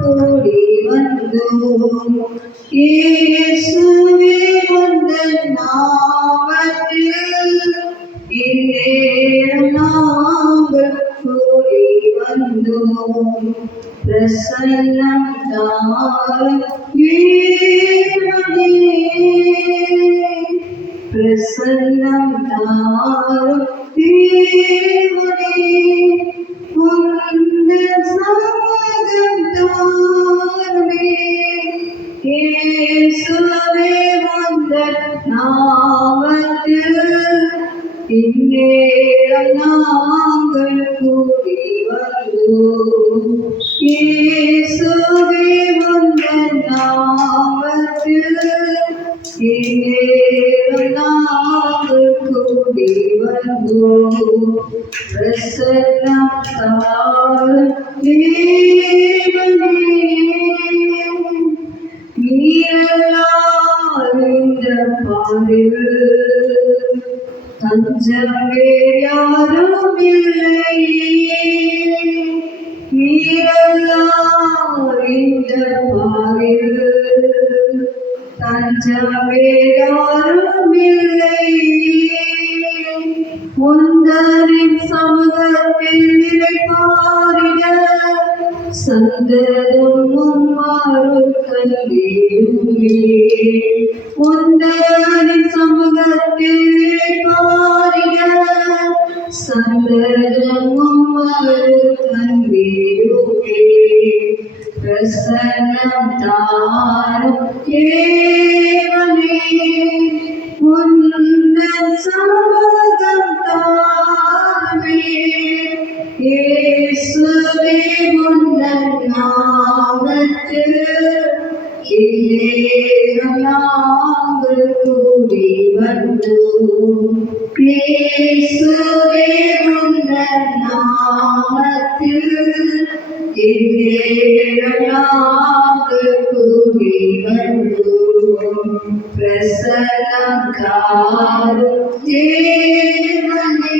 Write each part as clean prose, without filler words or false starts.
கூடி வந்தோம் இயேசுவே உந்தன் நாமத்தில் இந்நேரம் நாங்கள் கூடி வந்தோம் பிரசன்னம் தாரும் தேவனே பிரசன்னம் தாரும் தேவனே உந்தன் சமூகம் தாருமே இயேசுவே உந்தன் நாமத்தில் இந்நேரம் நாங்கள் கூடி வந்தோம் இயேசுவே உந்தன் நாமத்தில் இந்நேரம் நாங்கள் கூடி வந்தோம் பிரசன்னம் தாரும் தேவனே நீரல்லால் இந்த பாரில் தஞ்சமே யாரும் இல்லையே நீரல்லால் இந்த பாரில் தஞ்சமே யாரும் இல்லையே உந்தரின் சமூகத்தில் இறைப்பாரிட சந்ததமும் மாறும் கல்வியுமே உந்தரின் சமூகத்தில் இறைப்பாரிட சந்ததமும் மாறும் கல்வியுமே பிரசன்னம் தாரும் தேவனே உந்தன் சமூகம் தாருமே இயேசுவே உந்தன் நாமத்தில் இந்நேரம் நாங்கள் கூடி வந்தோம் இயேசுவே உந்தன் நாமத்தில் இந்நேரம் நாங்கள் கூடி வந்தோம் பிரசன்னம் தாரும் தேவனே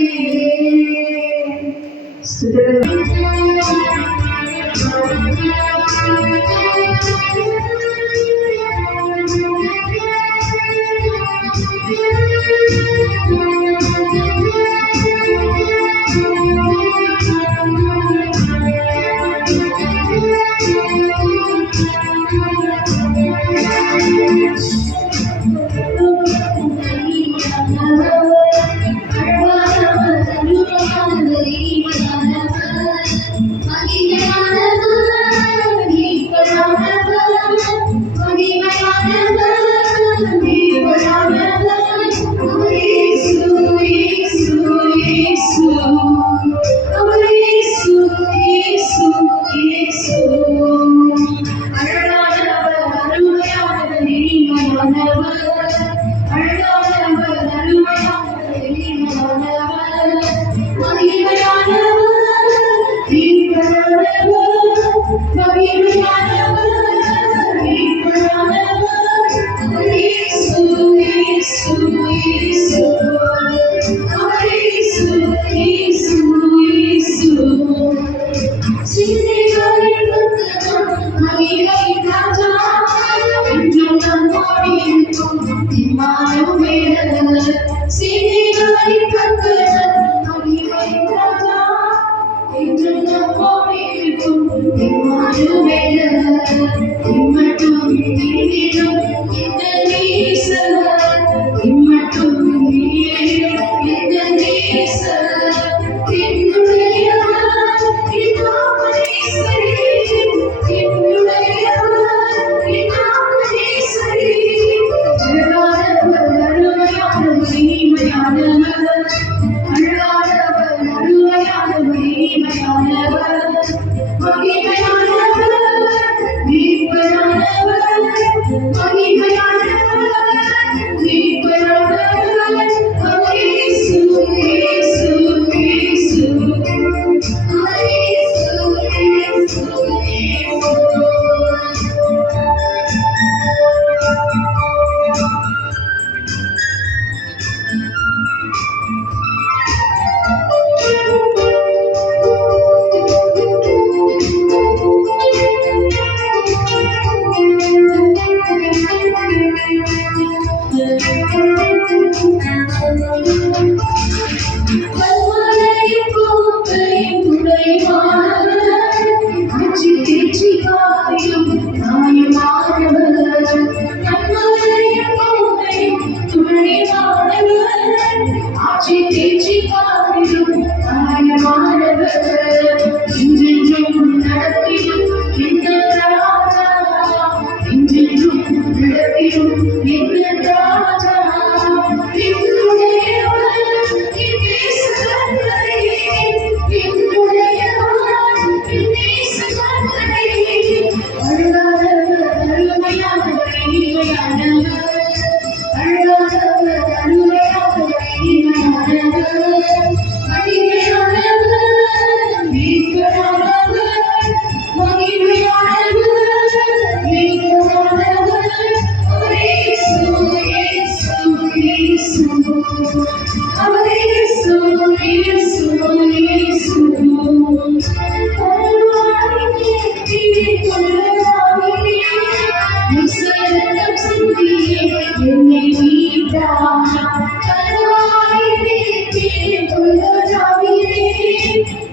See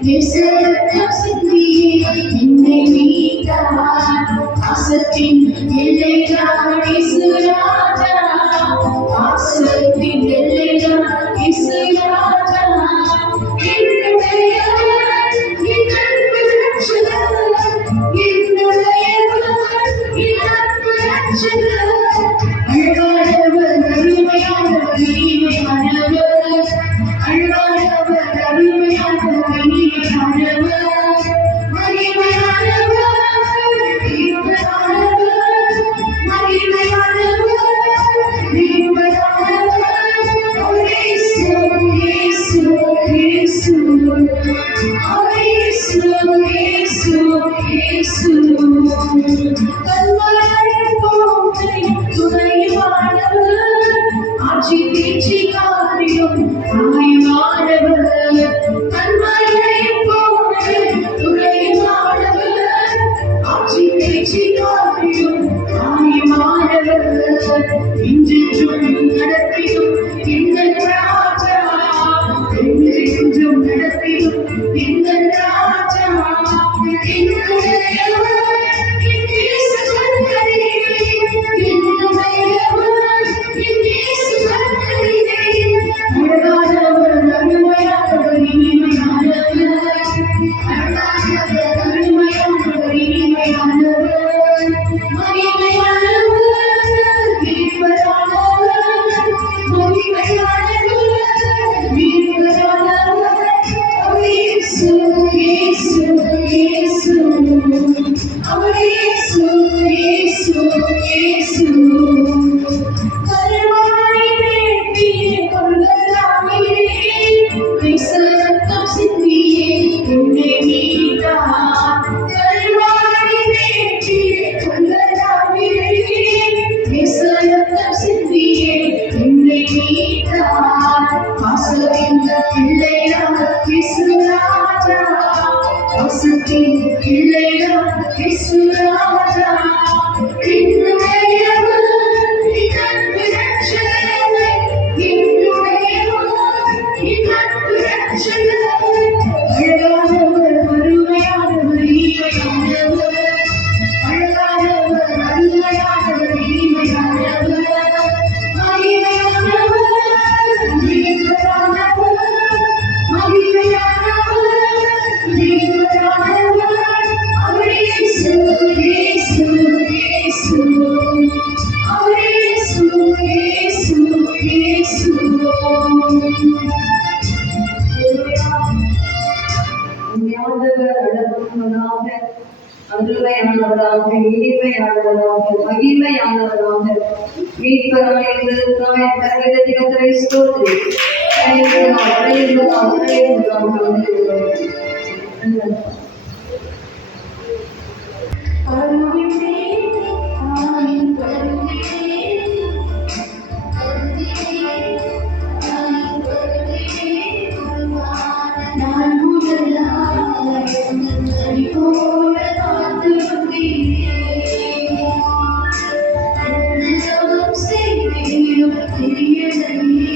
நேசரத்தம் சிந்தியே என்னை மீட்டார். பாசத்தின் எல்லைதான் இயேசு ராஜா, பாசத்தின் எல்லைதான் இயேசு ராஜா. என்னுடையவர், என் அன்பு ரட்சகர், என்னுடையவர், என் அன்பு ரட்சகர். அழகானவர், அருமையானவர், இனிமையானவர், அழகானவர், அருமையானவர், இனிமையானவர், மகிமையானவர், இனிமையானவர், மகிமையானவர், இனிமையானவர். இயேசு, இயேசு, இயேசு, இயேசு, இயேசு, இயேசு. கல்வாரி போற்றி துணைவானவர், ஆட்சி தீட்சி காரியம் தாய்மானவர். கல்வாரி போற்றி துணைவானவர், ஆட்சி தீட்சி காரியம் தாய்மானவர். இன்றும் நடத்திடும் எங்கள் ராஜா, என்றென்றும் நடத்திடும் எங்கள் ராஜா. என்னுடையவர், என் இயேசு கர்த்தரே, என்னுடையவர், என் இயேசு கர்த்தரே. அழகானவர், அருமையானவர், இனிமையானவர், அழகானவர், அருமையானவர், இனிமையானவர், மகிமையானவர், மீட்பரானவர், மகிமையானவர், மீட்பரானவர். இயேசு, இயேசு, இயேசு, அவர் இயேசு, இயேசு, இயேசு. கல்வாரி வேண்டிய கொள்ளலாமிலே நேசரத்தம் சிந்தியே என்னை மீட்டார். கல்வாரி வேண்டிய கொள்ளலாமிலே நேசரத்தம் சிந்தியே என்னை மீட்டார். பாசத்தின் பிள்ளையார் இயேசு ராஜா, பாசத்தின் பிள்ளையார் இயேசு ராஜா. என்னுடையவர், என் அன்பு ரட்சகர், என்னுடையவர், என் அன்பு ரட்சகர். அழகானவர், அருமையானவர், இனிமையானவர், அழகானவர், அருமையானவர், இனிமையானவர், மகிமையானவர், மீட்பரானவர், மகிமையானவர், மீட்பரானவர். அவர் இயேசு, இயேசு, இயேசு, அவர் இயேசு, இயேசு, இயேசு. உண்மையானவர், அழகானவராக, அருமையானவராக, இனிமையானவராக, மகிமையானவராக, மீட்பராயிருந்த தாய் தர்மகதி கர்த்தரை ஸ்தோத்திரி. நான் முதலாய் போல காத்து செய்தியும் தெரியலையே.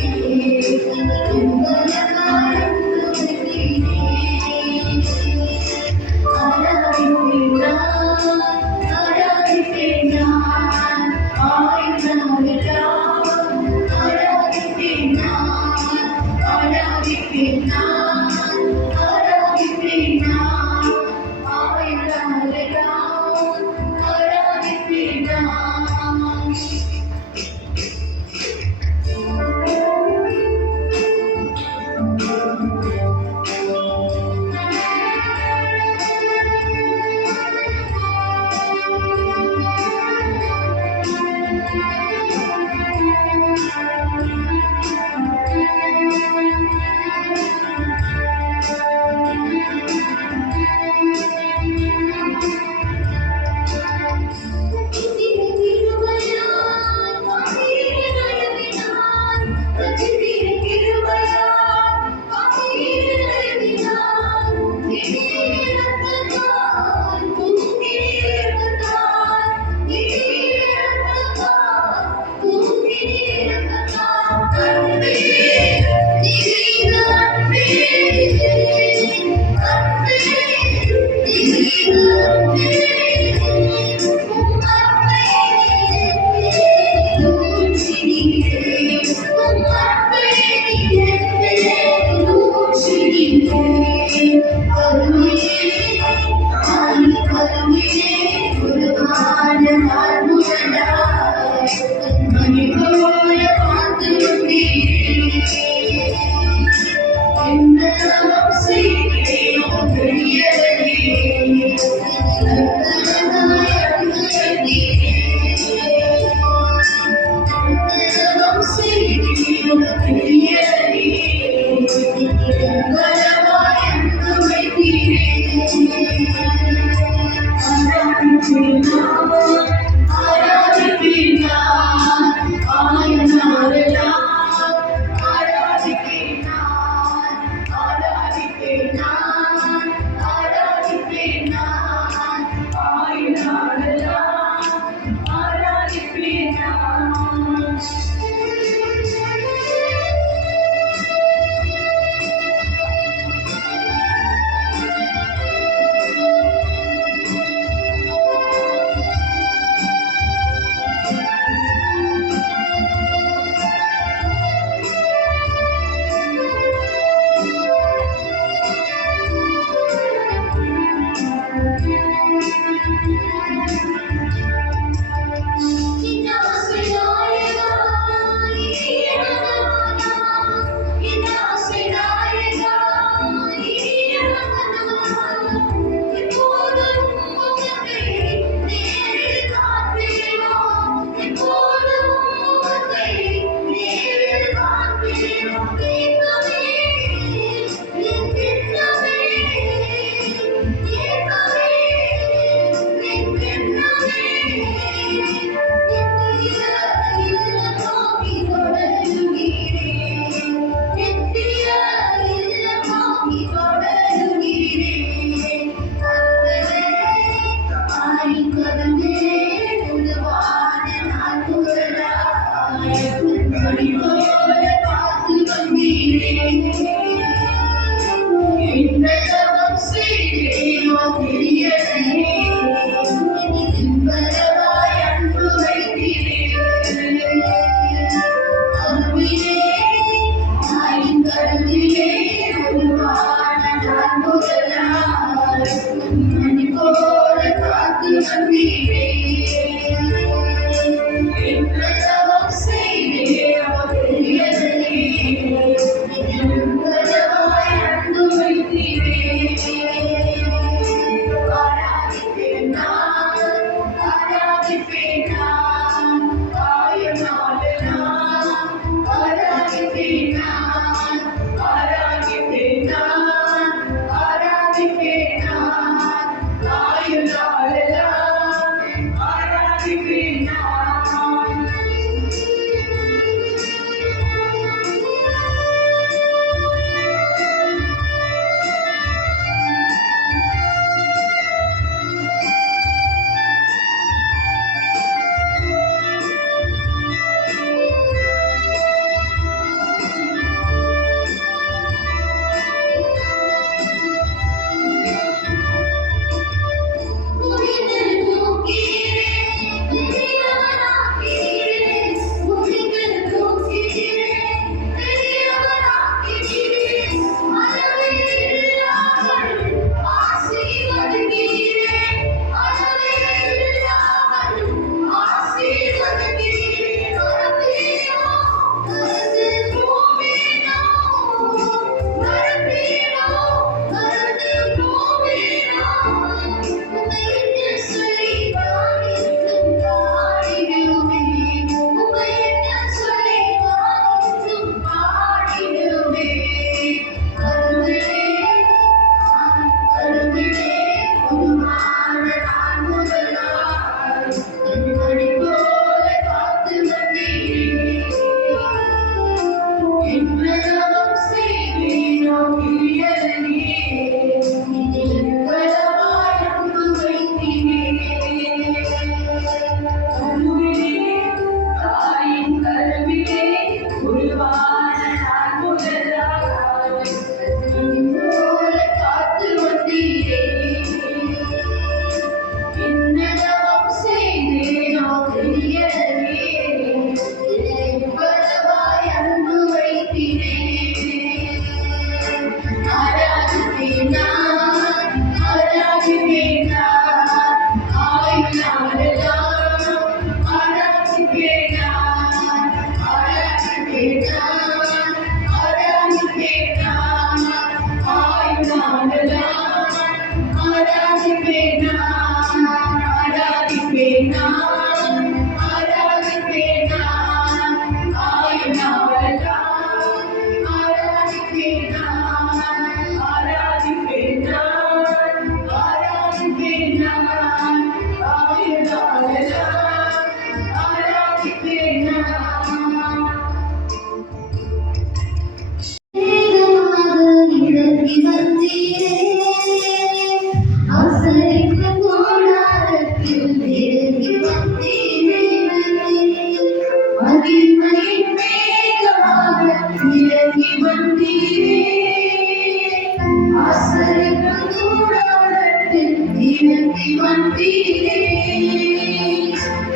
ஆசரிப்பு கூடாரத்தில் இறங்கி வந்தீரே.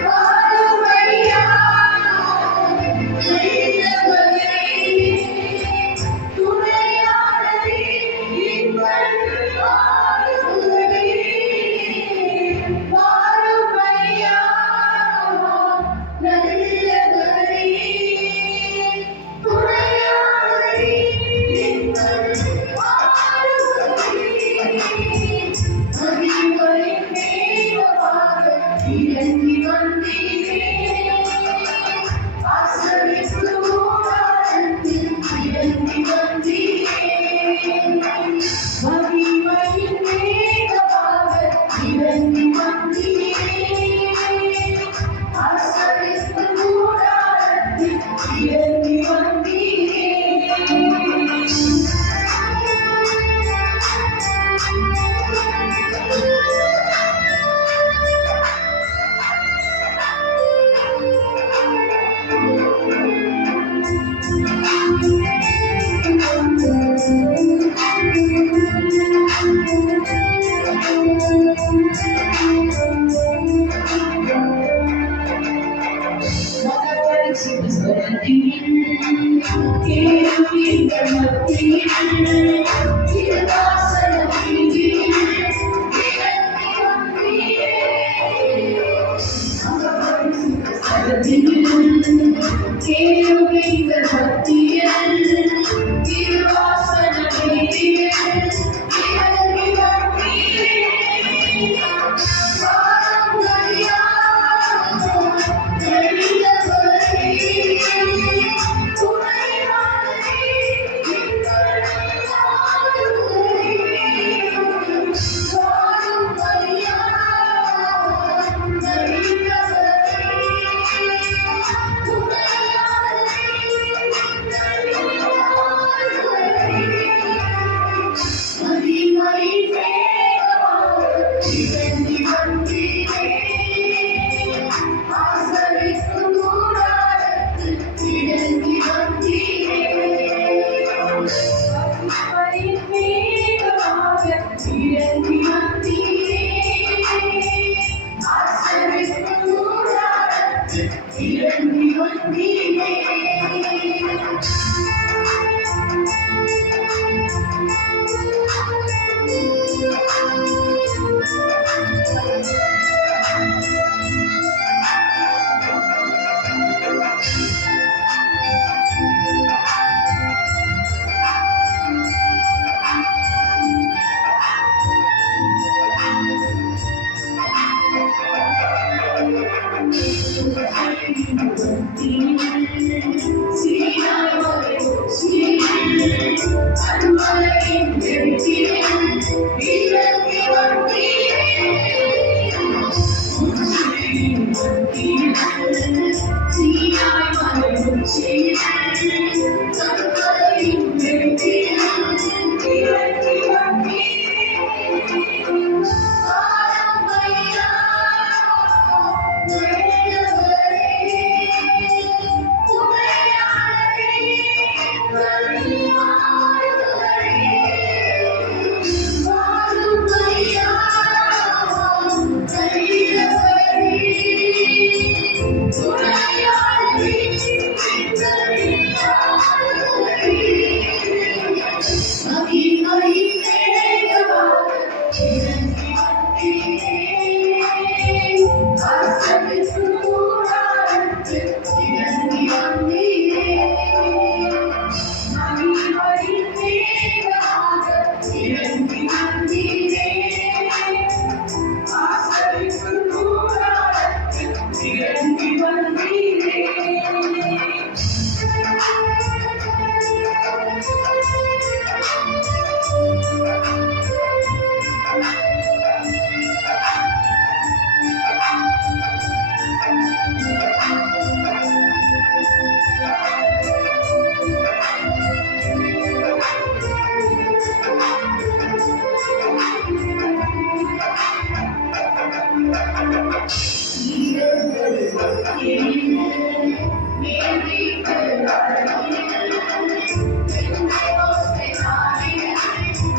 வாருமையா நல்லவரே, துணையாளரே, எங்கள் ஆறுதலே. வாருமையா நல்லவரே, துணையாளரே, எங்கள் ஆறுதலே. மகிமையின் மேகமாக இறங்கி வந்தீரே. ஆசரிப்பு கூடாரத்தில் இறங்கி வந்தீரே. மகிமையின் மேகமாக இறங்கி வந்தீரே. ஆசரிப்பு கூடாரத்தில் இறங்கி வந்தீரே.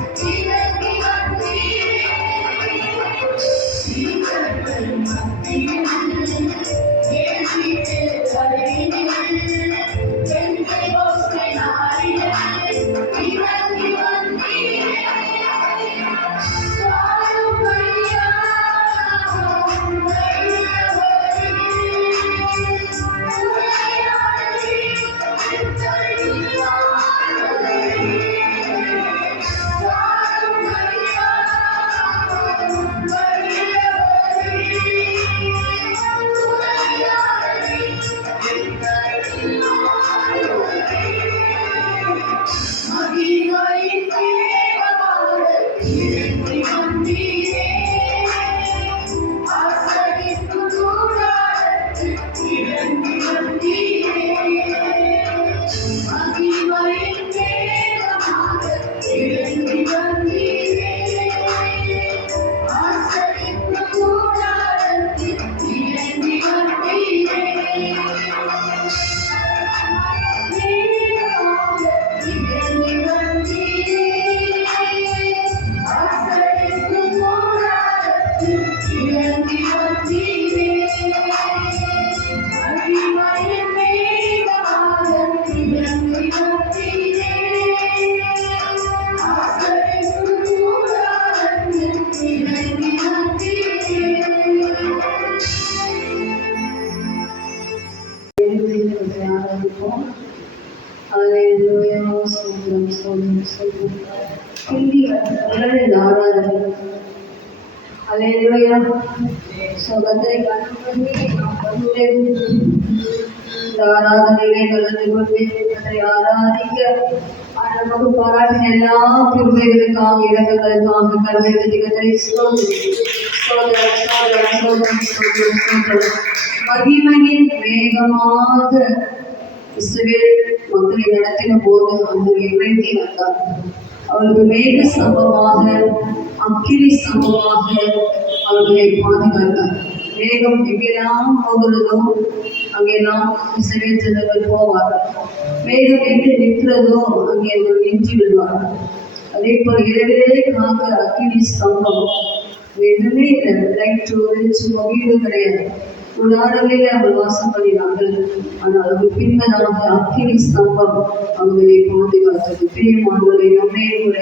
Thank you. இறங்கி வந்தீரே ஆசரிப்பு கூடாரத்தில் இறங்கி வந்தீரே மகிமையின் மேகமாக இறங்கி வந்தீரே ஆசரிப்பு கூடாரத்தில் இறங்கி வந்தீரே ஆராதனையிலே கலந்து கொண்டு அதை ஆராதிக்க நமக்கு பாராட்டின எல்லா கிருபைகளுக்காக இடங்களுக்காக கருமைகளை மகிமையின் வேகமாக இஸ்ரவேல் மக்களை நடத்தின போது அந்த இறங்கி வந்தார். அவருக்கு மேக சம்பவமாக அக்கினி சம்பவமாக அவர்களை பாதுகாத்தார். மேகம் எங்கெல்லாம் போகிறதோ அங்கெல்லாம் இஸ்ரவேல் ஜனங்கள் போவார்கள். மேகம் எங்கே நிற்கிறதோ அங்கே அவர்கள் நின்று விடுவார்கள். அதே போல் இரவிலே காக்க அக்கினி ஸ்தம்பம் எதுவுமே இல்லை. லைட் வீடு கிடையாது. கூடாரங்களிலே அவர்கள் வாசம் பண்ணினார்கள். ஆனால் அவர்கள் பின்னதாக அக்கினி ஸ்தம்பம் அவர்களை பாதுகாத்தது. பிரியமானவர்களை நம்மே கூட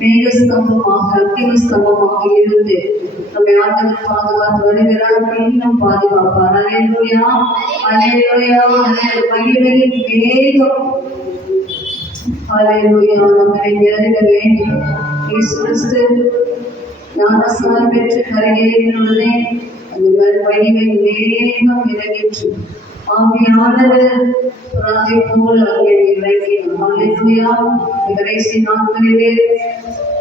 மேக ஸ்தம்பமாக அக்கினி ஸ்தம்பமாக இருந்து நம்மை ஆண்டவர் பாதுகாத்து வருகிறார். இன்னும் பாதுகாப்பார். அல்லேலூயா, அல்லேலூயா, மகிமையின் வேகம். அல்லேலூயா, நம்மை நிறைவேற வேண்டும். இயேசு கிறிஸ்து ஞானஸ்நானம் பெற்று கரையேறினுடனே அந்த மகிமை வேகம் இறங்கிற்று. ஆவியானவர் அதை போல் அங்கே இறங்கினார். அல்லேலூயா, கடைசி நாட்களிலே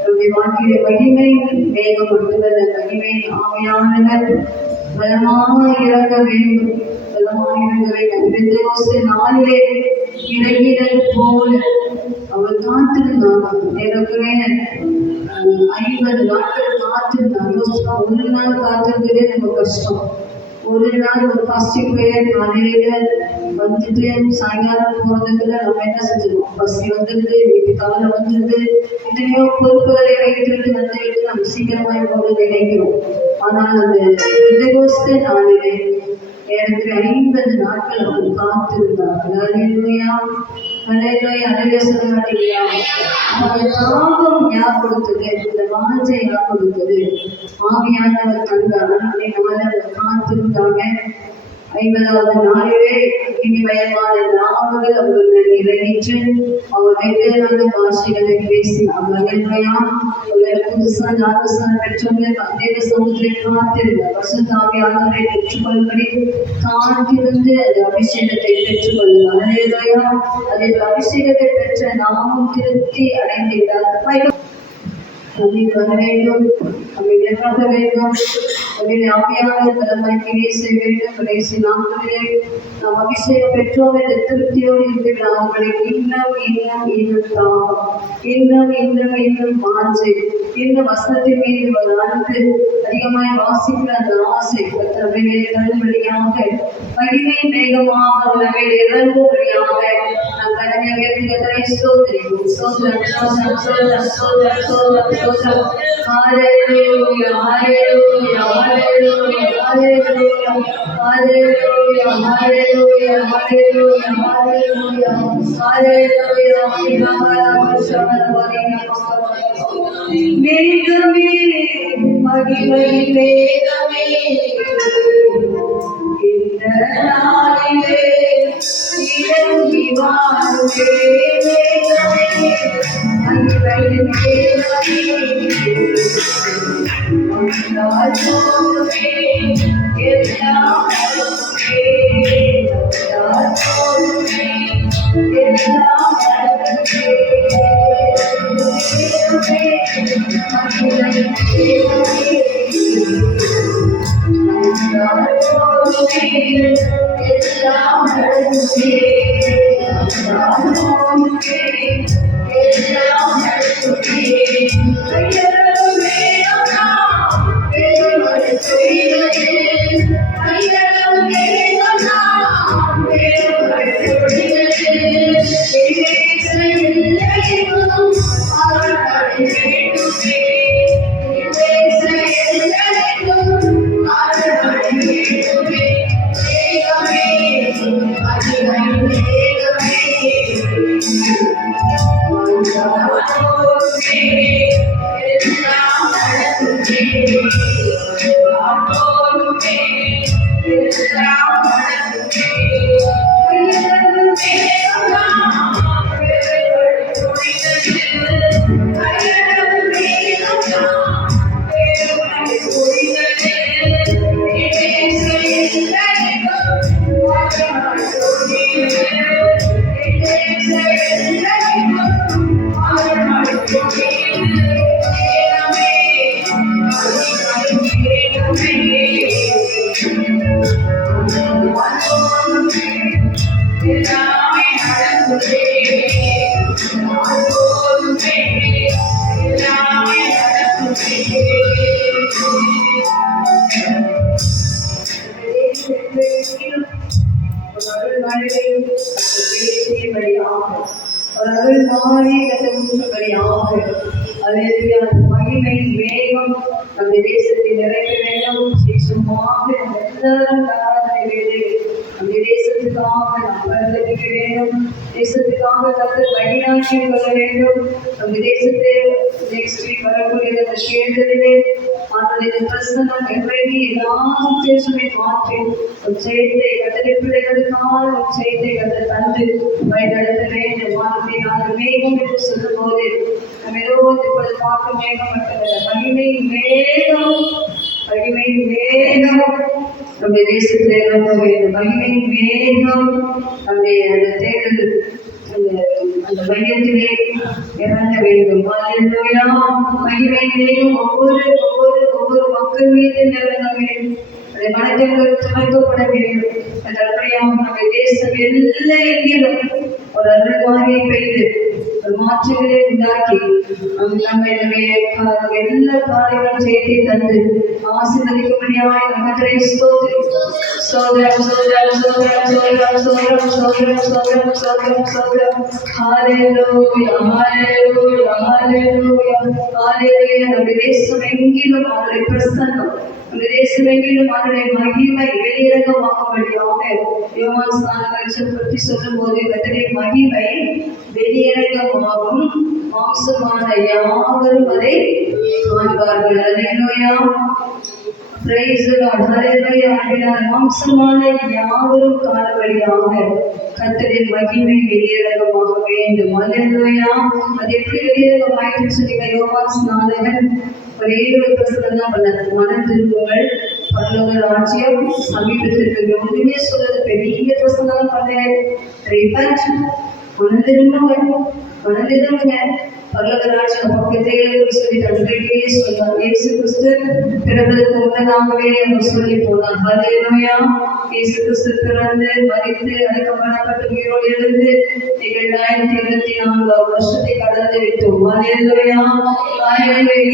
நம்முடைய வாழ்க்கையிலே மகிமை வேகப்பட்டுள்ளது. மகிமை ஆவியானவர் பலமாக இறங்க வேண்டும். பலமாக இறங்க வேண்டும். பெந்தெகோஸ்தே நாளிலே இறங்கினது போல அவர் காத்திருந்தார். ஏற்கனவே 50 நாட்கள் காத்திருந்தார். ஒரு நாள் காத்திருந்ததே நம்ம கஷ்டம். ஒரு நாள் ஒரு பாசிட்டிவ் ப்ரேயர் காலையில வந்துட்டு சாயங்காலம் போறதுக்குள்ள நம்ம என்ன செஞ்சிருவோம்? பசி வந்துடுது, வீட்டு கவலை வந்துடுது, எத்தனையோ பொறுப்புகளை வைத்துட்டு வந்துட்டு நம்ம சீக்கிரமாக போது நினைக்கிறோம். ஆனால் அந்த பெந்தெகோஸ்தே நாளிலே ஏறக்குறைய 50 நாட்கள் அவர் காத்திருந்தார்கள். அல்லேலூயா, அல்லேலூயா, அல்லேலூயா சொல்ல மாட்டீங்களா? அந்த தாகம் யார் கொடுத்தது? இந்த வாஞ்சை யார் கொடுத்தது? ஆவியானவர் தந்தார். அதனால அவர் காத்திருந்தாங்க. 50வது நாளிலே இனிமயமான நாவுகள் அவர்கள் இறங்கிற்று. அவர் வெவ்வேறான பாஷைகளை பேசினார்கள். அல்லேலூயா, புதுசா ஞானஸ்நானம் பெற்றவர்கள் தேவ சமூகத்தை காத்திருந்த பரிசுத்த ஆவியானவரை பெற்றுக்கொள்ளும்படி காத்திருந்து அந்த அபிஷேகத்தை பெற்றுக்கொள்ளுங்கள். அல்லேலூயா, அதே அபிஷேகத்தை பெற்ற நாமும் திருப்தி அடைந்திருந்தார். வர வேண்டும், இழக்காக வேண்டும், ஆவியானவர் தலைமை கிரியை செய்ய வேண்டும். கடைசி நாட்களிலே நாம் அபிஷேகம் பெற்றோம் என்ற திருப்தியோடு இருக்கிறார். அவர்களுக்கு இன்னும் இன்னும் இன்னும் தாகம், இன்னும் இன்னும் இன்னும் வாஞ்சை, இன்னும் வசனத்தின் மீது ஒரு அன்பு, அதிகமாய் வாசிக்கிற அந்த ஆசை கர்த்தரே தள்ளுபடியாக மகிமை வேகமாக அவர்களை இறங்கும்படியாக நாம் கரங்களை உயர்த்தி கர்த்தரை ஸ்தோத்திரிப்போம். ஸ்தோத்திரம், ஸ்தோத்திரம், ஸ்தோத்திரம், ஸ்தோத்திரம், ஸ்தோத்திரம், ஸ்தோத்திரம். ஹல்லேலூயா, ஹல்லேலூயா, ஹல்லேலூயா, ஹல்லேலூயா, ஹல்லேலூயா, ஹல்லேலூயா, ஹல்லேலூயா, ஹல்லேலூயா, ஹல்லேலூயா. மேகமே மகிமை வேகமே இந்த நாளிலே இறங்கி வாருமே. மேகமே மகிமை வேகமே வந்தால் போதுமே, எல்லாம் போதுமே, வந்தால் போதுமே, எல்லாம் போதுமே. மகிமை வேகம் நம்முடைய தேசத்தில் நிறைய வேண்டும். விசேஷமாக நம்முடைய தேசத்துக்காக நாம் பரிதவிக்க வேண்டும். தேசத்துக்காக கர்த்தர் வழியாக்கி கொள்ள வேண்டும். நம்முடைய தேசத்தை நெக்ஸ்ட் வீக் வரக்கூடிய தேர்தலிலே அவருடைய பிரசனம் எப்படி எல்லா சுச்சுவேஷனை மாற்றி ஒரு செய்தியை கட்டளை பிள்ளைகளுக்கான ஒரு செய்தியை கட்ட தந்து வழிநடத்த வேண்டும். வானத்தை நாங்கள் மேகம் என்று சொல்லும் போது நம்ம ஏதோ இப்பொழுது பார்க்க மேகம் மட்டுமல்ல, மகிமை மேகம், மகிமை மேகம் நம்முடைய தேசத்தில் இறங்க வேண்டும். மகிமை மேகம் நம்முடைய அந்த தேர்தல் அந்த மையத்திலே இறங்க வேண்டும். மகிமை மேகம் ஒவ்வொரு ஒவ்வொரு ஒவ்வொரு மக்கள் மீது இறங்க வேண்டும். அதை மனதில் துவைக்கப்பட வேண்டும். அதற்கையாக நம்முடைய தேசம் எல்லா எங்கிலும் ஒரு அருள்வாரியை பெய்து ஒரு மாற்றங்களை உண்டாக்கி நம்முடைய எல்லா காரியங்களும் செய்தி தந்து ஆசீர்வதிக்கும்படியாய் நம்மை ஸ்தோத்திரம் ஸ்தோத்திரம் ஸ்தோத்திரம் ஸ்தோத்திரம் ஸ்தோத்திரம் ஸ்தோத்திரம் ஸ்தோத்திரம் ஸ்தோத்திரம் ஸ்தோத்திரம். ஹல்லேலூயா ஹல்லேலூயா ஹல்லேலூயா ஹல்லேலூயா. நம்முடைய தேசம் எங்கிலும் அவருடைய பிரசன்னம், நம்முடைய தேசம் எங்கிலும் அவருடைய மகிமை வெளியிறக்கமாகும்படியாக யோவான் ஸ்நானகரை பற்றி சொல்லும் போது கர்த்தருடைய மகிமை வெளியிறக்கமாகும், மாம்சமான யாவரும் அதை காண்பார்கள். ஹல்லேலூயா பிரைஸ் தி லார்ட். ஹல்லேலூயா. மாம்சமான யாவரும் காணும்படியாக கர்த்தருடைய மகிமை வெளியிறக்கமாக வேண்டும். ஹல்லேலூயா. அது எப்படி வெளியிறக்கமாயிட்டு சொன்னீங்க? யோவான் ஸ்நானகன் ஒரே ஒரு பிரசனம் தான் பண்ணது, மனம் திரும்புங்கள் பரலோக ராஜ்யம் சமீபத்திற்கு. ஒன்றுமே சொல்றது பெரிய பிரசனம் பண்ணேன். மனம் திரும்புங்கள், மனம் திரும்புங்க, பரலோக ராஜ்யம் பக்கத்தே சொல்லி தன்றையே சொன்னார். இயேசு கிறிஸ்து பிறப்பதற்கு முன்னதாகவே அவர் சொல்லி போனார். ஹல்லேலூயா. இயேசு கிறிஸ்து பிறந்து மரித்து அதுக்கப்புறப்பட்டு உயிரோடு எழுந்து 2024 வருஷத்தை கடந்து விட்டோம். ஹல்லேலூயா.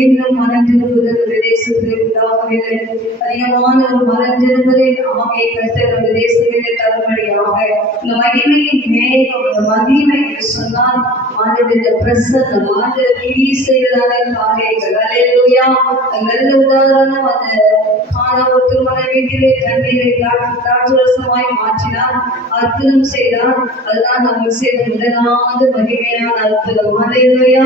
இன்னும் மனம் திரும்புதல் தேசத்தில் உண்டாகவில்லை. அதிகமான ஒரு மனம் திரும்புதை ஆகிய கர்த்தர் நம்ம தேசத்திலே தரும்படியாக இந்த மகிமையின் மேகம், இந்த மகிமை சொன்னால் ஆண்டவருடைய பிரசன்னம், ஆண்டவர் கிரியை செய்வதான காரியங்கள். ஹல்லேலூயா. நல்ல உதாரணம் அந்த காணாமற் திருமண வீட்டிலே தண்ணீரை திராட்சரசமாய் மாற்றினார், அற்புதம் செய்தார். அதுதான் நம்ம செய்த முதலாவது மகிமையான அற்புதம். ஹல்லேலூயா.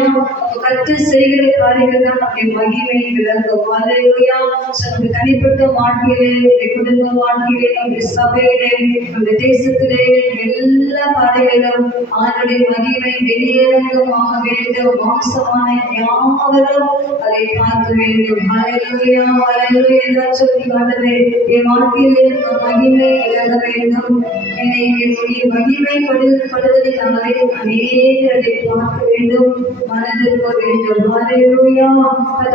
கர்த்தர் செய்கிற காரியங்கள் தான் நம்முடைய மகிமை விளங்கும். ஹல்லேலூயா. நம்முடைய தனிப்பட்ட வாழ்க்கையிலே, நம்முடைய குடும்ப வாழ்க்கையிலே, நம்முடைய சபையிலே, நம்முடைய தேசத்திலே எல்லா காரியங்களிலும் ஆண்டுடைய மகிமை வெளியேறமாக வேண்டும். மாம்சமான யாவரும் அதை பார்க்க வேண்டும். ஹல்லேலூயா ஹல்லேலூயா. எல்லாம் சொல்லி காட்டுது என் வாழ்க்கையிலே மகிமை மகிமை இழக்க வேண்டும். என்னை என்னுடைய மகிமைப்படுதலை நாளை அநேகரை பார்க்க வேண்டும், மனதிற்கு வேண்டும். ஹல்லேலூயா.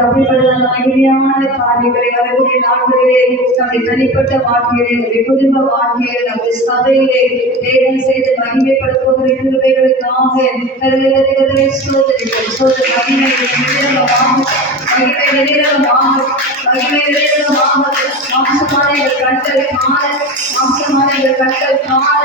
அப்படிப்பட்ட மகிமையான காரியங்களை வரக்கூடிய நாட்களிலே நம்முடைய தனிப்பட்ட வாழ்க்கையிலே, நம்முடைய குடும்ப வாழ்க்கையிலே, நம்முடைய சபையிலே தேவன் செய்து மகிமைப்படுத்துகிற கிருபைகளுக்காக மகிமை மாம்சமான எங்கள் கண்கள் காண, மாம்சமான எங்கள் கண்கள் காண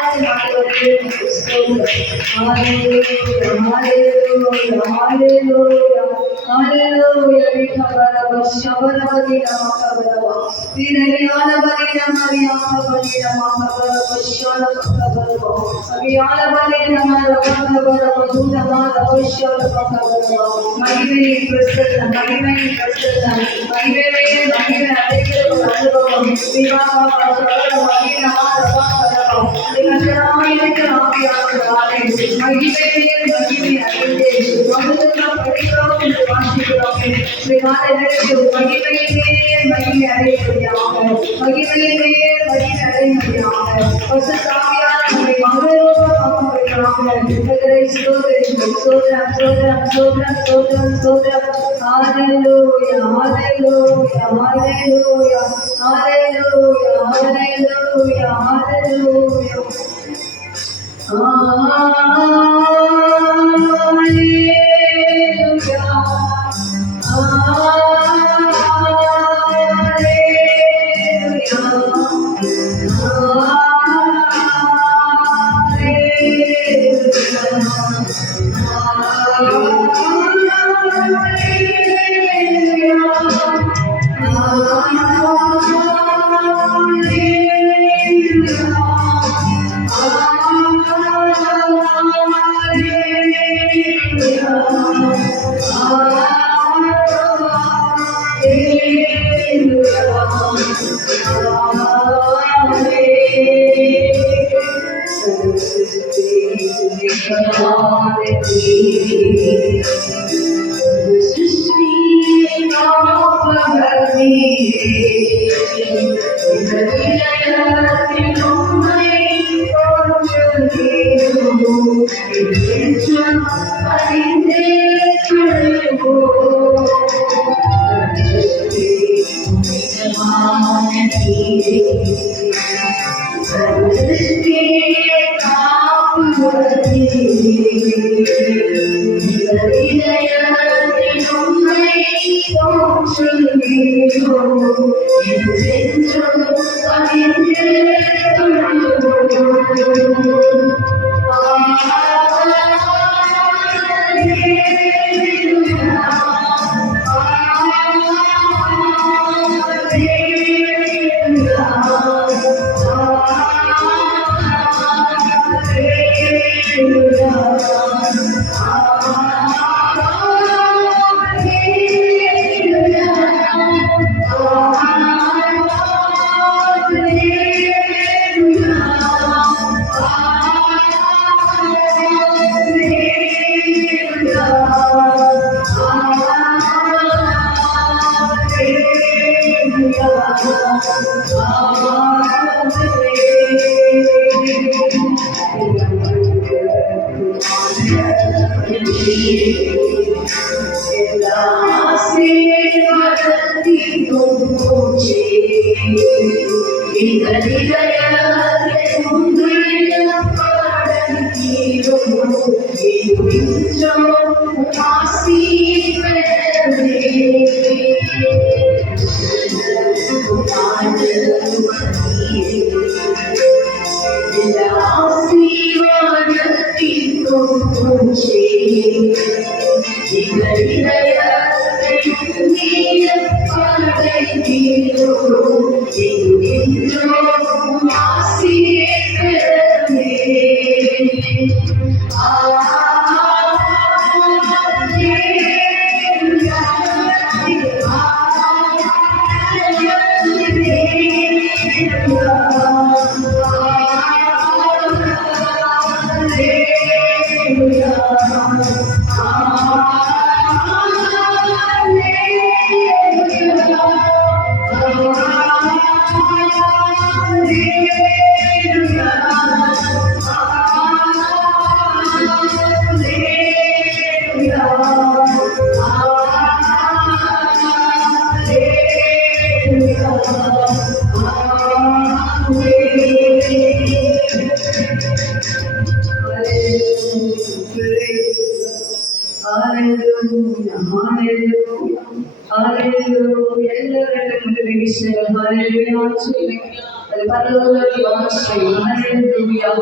Hallelujah, hallelujah, hallelujah. எல்லாரும் விஷயங்கள் hallelujah சொல்லுங்க. அது பரலோக வாசை hallelujah.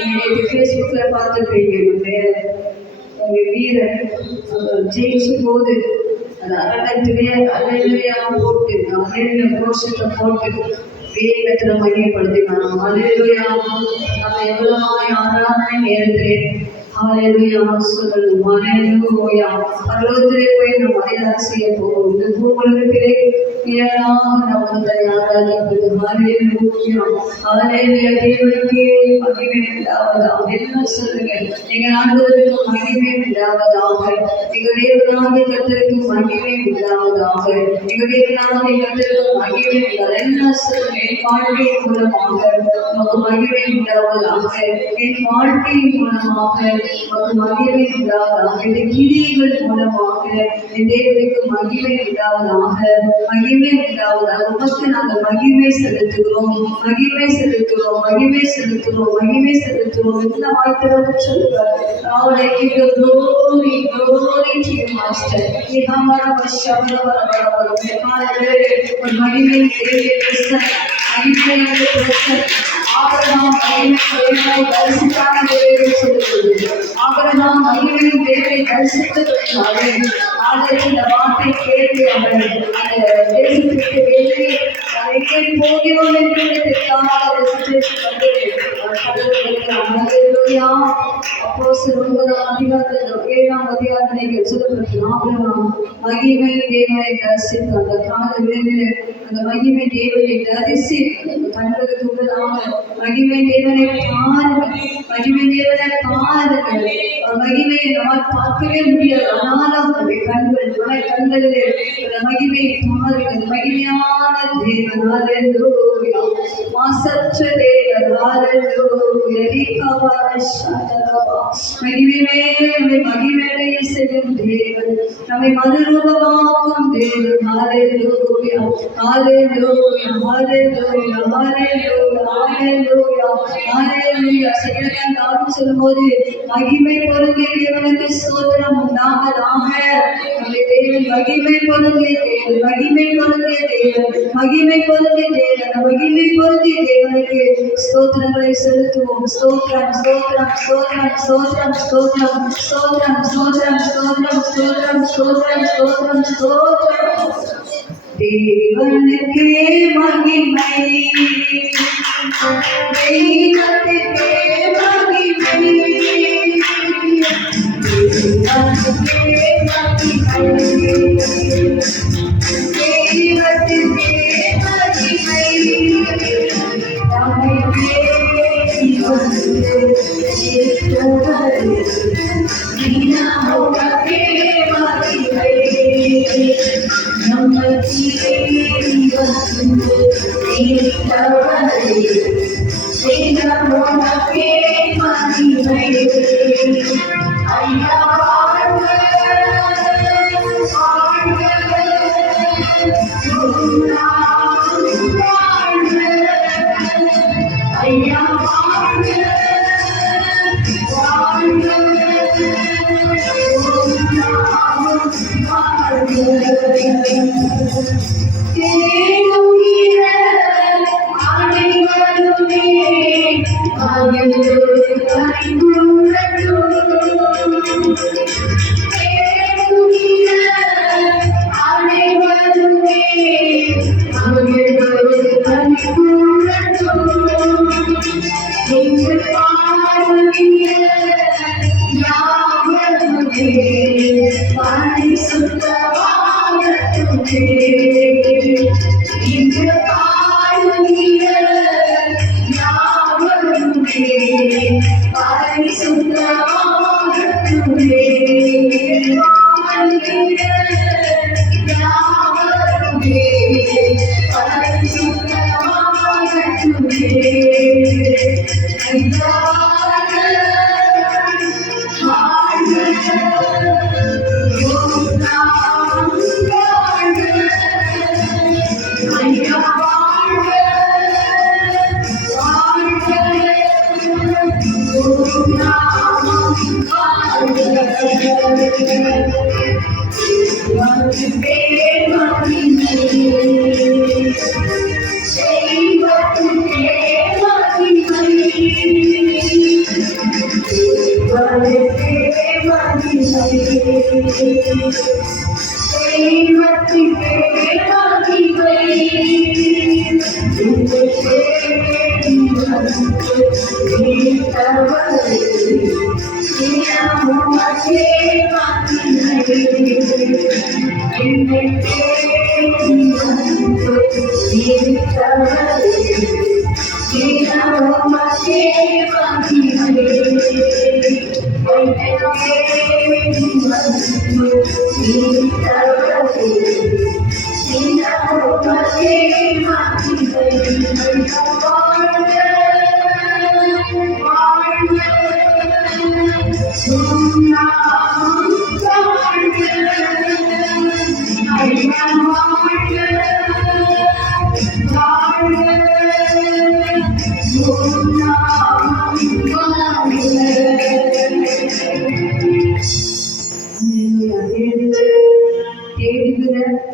நீங்க Facebookல பார்த்துருப்பீங்க உங்க வீரர் ஜெயிச்சும் போது அந்த அரங்கத்திலே hallelujah போட்டு hallelujah கோஷத்தை போட்டு வேகத்துல மையப்படுத்தினாங்க hallelujah. நம்ம எவ்வளவு ஆராதனை நேரத்திலே Hallelujah, hallelujah. பரலோகத்திலே போய் நம்ம மனிதர் செய்ய போகிறோம். இந்த பூவுலகத்திலே ஏராளமாக நம்மை ஆராதிப்பது. Hallelujah, hallelujah. தேவனுக்கே மகிமை உண்டாவதாக. என்ன சொல்லுங்க? எங்கள் ஆண்டவருக்கு மகிமை உண்டாவதாக. எங்கள் தேவனாகிய கர்த்தருக்கு மகிமை உண்டாவதாக. எங்கள் தேவனாகிய கர்த்தருக்கு மகிமை உண்டாவதாக. என்ன சொல்லுங்க? என் வாழ்க்கையின் மூலமாக நமக்கு மகிமை உண்டாவதாக. என் வாழ்க்கையின் மூலமாக மகிமை உண்டாவதாக. இந்த கிரியைகள் மூலமாக என் தேவனுக்கு மகிமை உண்டாவதாக. மகிமை உண்டாவதாக. உமக்கு நாங்கள் மகிமை செலுத்துகிறோம், மகிமை செலுத்துகிறோம், மகிமை செலுத்துகிறோம், மகிமை செலுத்துகிறோம். இந்த வாய்ப்பு சொல்லுவார். Glory, glory to you, Master. மகிமை தேவையை ஆபிரகாம் மகிமை தரிசித்தான தேவையை சொல்லுவது. ஆபிரகாம் மகிமையின் தேவையை தரிசித்ததினாலே இந்த வார்த்தை கேட்டு அவர் அந்த தேசத்திற்கு வெளியே எங்கே போகிறோம் என்று மகிமை தேவனை தரிசித்து அந்த கால வேளையிலே அந்த மகிமை தேவனை தரிசி கண்களுக்கு உள்ளதாக மகிமை தேவனை பாருங்கள், மகிமை தேவனை பாருங்கள். மகிமையை நம்மால் பார்க்கவே முடியாது. ஆனாலும் அந்த கண்களிலே அந்த மகிமையை பாருங்கள். மகிமையான தேவன் மாசற்ற தேவன் மகிமையை செய்யும் தேவன், நம்மை மறுரூபமாக்கும் தேவன். சொல்லும்போது மகிமை பொருந்திய தேவனுக்கு ஸ்தோத்திரம் உண்டாவதாக. தேவன் மகிமை பொருந்திய தேவன், மகிமை பொருந்திய தேவன், மகிமை பொருந்திய தேவன், மகிமை பொருந்திய தேவனுக்கு ஸ்தோத்திரங்களை செலுத்துவோம். ஸ்தோத்திரம், ஸ்தோத்திரம், ஸ்தோத்திரம், ஸ்தோத்திரம், ஸ்தோத்திரம், ஸ்தோத்திரம், ஸ்தோத்திரம், ஸ்தோத்திரம், ஸ்தோத்திரம், ஸ்தோத்திரம், ஸ்தோத்திரம், ஸ்தோத்திரம். தேவனுக்கே மகிமை, தெய்வத்துக்கே மகிமை, தெய்வத்துக்கே மகிமை, தெய்வத்துக்கே மகிமை. நம்மை தேடி வந்து சேர்த்தவர் உனக்கே மகிமை. நம்மை தேடி வந்து சேர்த்தவர் உனக்கே மகிமை. ஐயா வாழ்க, வாழ்க, ஐயா வாழ்க, வாழ்க, தேடுகிற அனைவருமே அனைவருமே Hallelujah.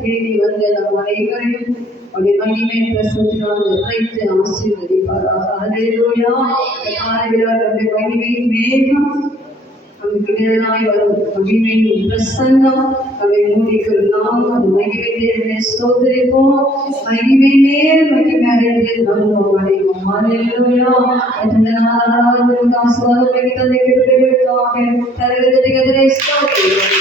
தேடி வந்த நம் அனைவரையும் அவருடைய மகிமை பிரசன்னத்தினால் நிறைத்து ஆசீர்வதிப்பாராக. அல்லேலூயா. காலையிலால் அவருடைய மகிமையின் மேகம் நமக்கு நிழலாய் வரும் மகிமையின் பிரசன்னம் நம்மை மூடிக்கொள். நாம் அந்த மகிமை தேவனை ஸ்தோத்திரிப்போம். மகிமை மேல் மகிமை அடைந்து நாம் அடைவோம். அல்லேலூயா. இந்த நாளால் ஆசீர்வாதம் மிக தந்தை கிருபைகளுக்காக தருகிறதை ஸ்தோத்திரம்.